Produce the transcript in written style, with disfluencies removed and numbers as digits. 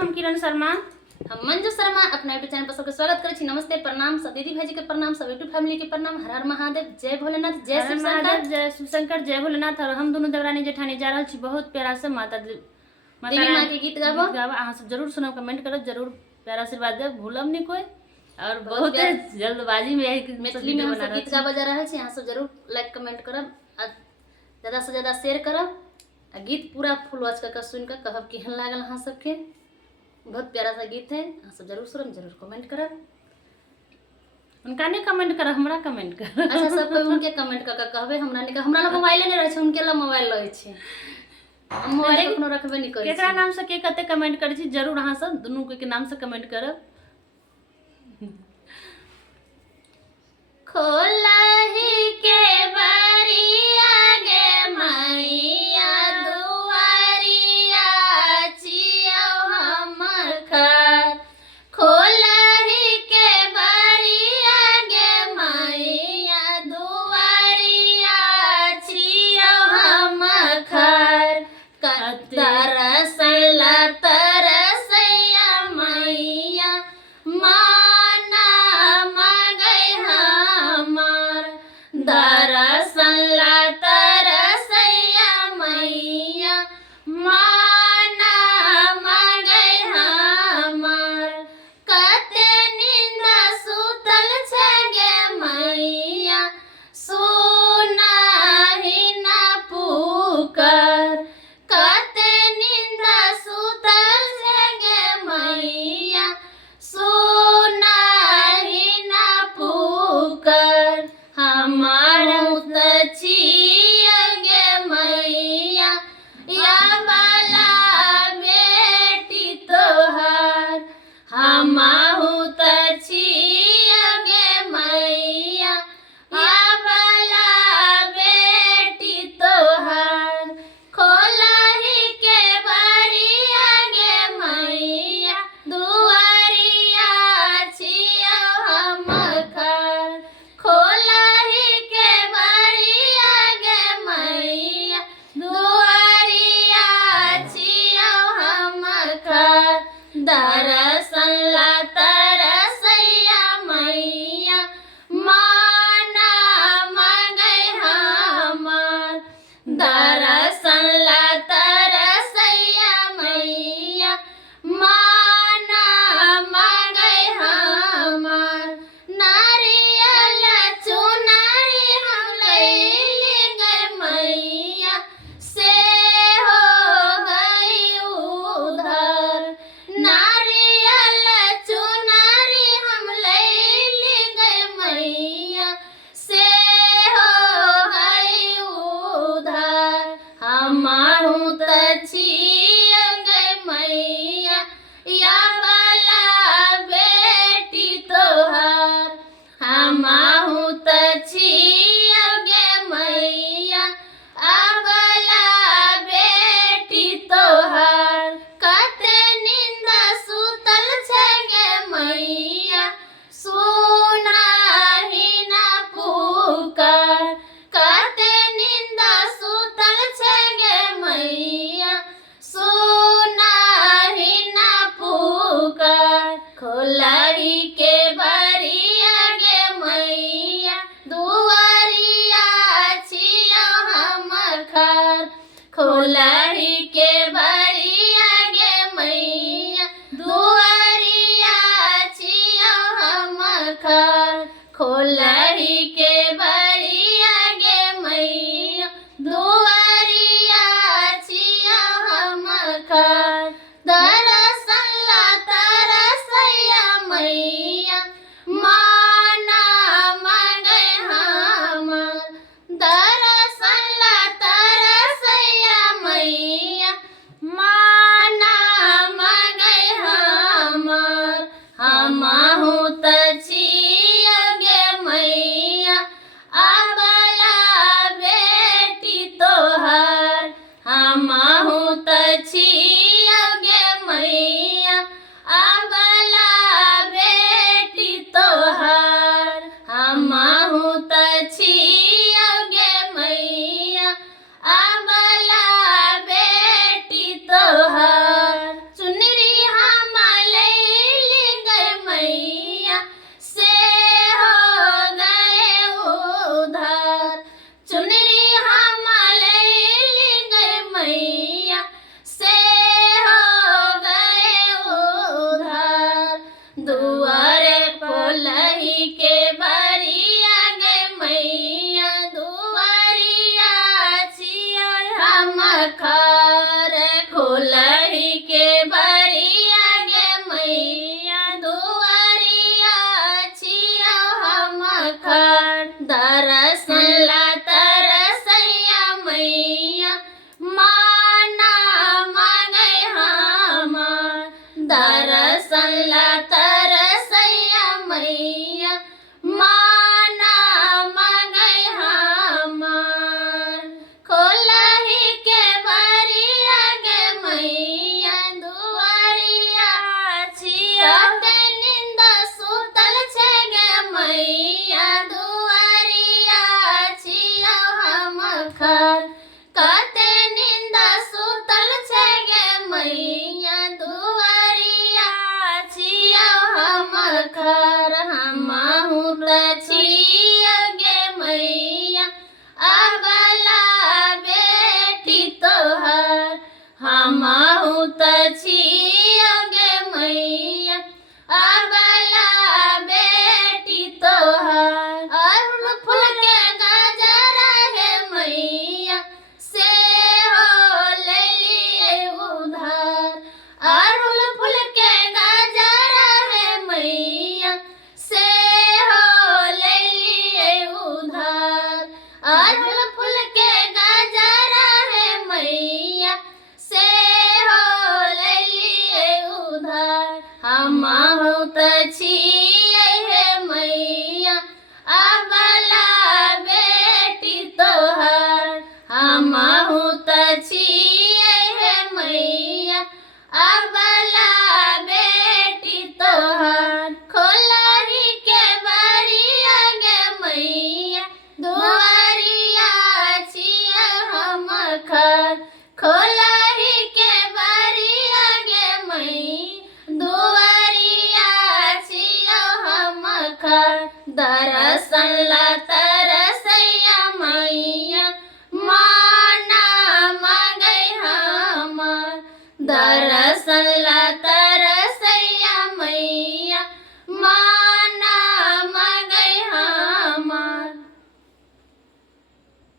हम किरण शर्मा। हम मंजू शर्मा अपना यूट्यूब चैनल पर सबके स्वागत करै छी। नमस्ते, प्रणाम, सब दीदी भाई जी के प्रणाम, सब यूट्यूब फैमिली के प्रणाम। हर हर महादेव, जय भोलेनाथ, जय शिव शंकर, जय शिव शंकर, जय भोलेनाथ। और हम दोनों देवरानी जेठानी जा रहल छी बहुत प्यारा से देवी माँ के गीत गाबो। अहाँ सब जरूर सुनब, कमेंट करब, जरूर प्यारा आशीर्वाद देब, भूलब नहीं कोई। और बहुत जल्दबाजी में यही मैथिली में हम सब गीत गाबा जा रहल छी। अहाँ सब जरूर लाइक कमेंट करब, ज्यादा से ज्यादा शेयर करब, आ गीत पूरा फुल वॉच करके सुन के कहब केहन लागल अहाँ सबके। बहुत प्यारा सा गीत है, अहाँ सब जरूर सुनब, जरूर कमेंट करब। उनका नहीं कमेंट कर, हमरा कमेंट कर। अच्छा, सब कोई उनके कमेंट करके कहबे। हमरा नहीं, हमरा ला मोबाइल नहीं रहे छै, उनके ला मोबाइल रहे छै। हम मोबाइल कखनो रखबे नहीं करै छी। केकरा नाम से के कते कमेंट करै छी, जरूर अहाँ सब दुनू के नाम से कमेंट करब। खोलही के बारी